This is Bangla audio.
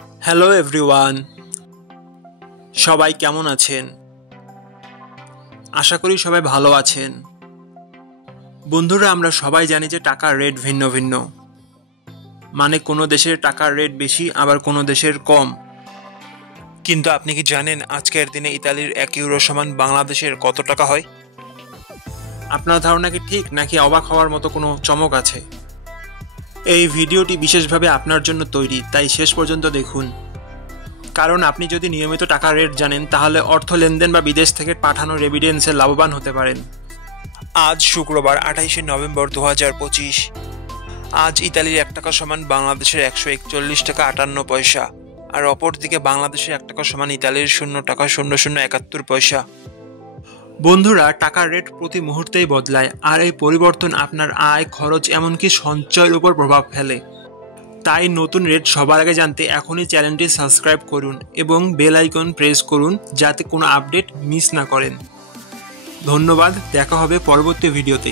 হ্যালো এভরিওয়ান, সবাই কেমন আছেন? আশা করি সবাই ভালো আছেন। বন্ধুরা, আমরা সবাই জানি যে টাকার রেট ভিন্ন ভিন্ন। মানে কোনো দেশের টাকার রেট বেশি, আবার কোনো দেশের কম। কিন্তু আপনি কি জানেন আজকের দিনে ইতালির 1 ইউরো সমান বাংলাদেশের কত টাকা হয়? আপনার ধারণা কি ঠিক, নাকি অবাক হওয়ার মতো কোনো চমক আছে? এই ভিডিওটি বিশেষভাবে আপনার জন্য তৈরি, তাই শেষ পর্যন্ত দেখুন। কারণ আপনি যদি নিয়মিত টাকার রেট জানেন, তাহলে অর্থ লেনদেন বা বিদেশ থেকে পাঠানো রেমিটেন্সে লাভবান হতে পারেন। আজ শুক্রবার 28শে নভেম্বর 2025। আজ ইতালির 1 টাকা সমান বাংলাদেশের 141 টাকা 58 পয়সা, আর অপরদিকে বাংলাদেশের 1 টাকা সমান ইতালির 0 টাকা 0071 পয়সা। বন্ধুরা, টাকার রেট প্রতি মুহূর্তেই বদলায়, আর এই পরিবর্তন আপনার আয়, খরচ, এমনকি সঞ্চয়ের উপর প্রভাব ফেলে। তাই নতুন রেট সবার আগে জানতে এখনই চ্যানেলটি সাবস্ক্রাইব করুন এবং বেল আইকন প্রেস করুন, যাতে কোনো আপডেট মিস না করেন। ধন্যবাদ, দেখা হবে পরবর্তী ভিডিওতে।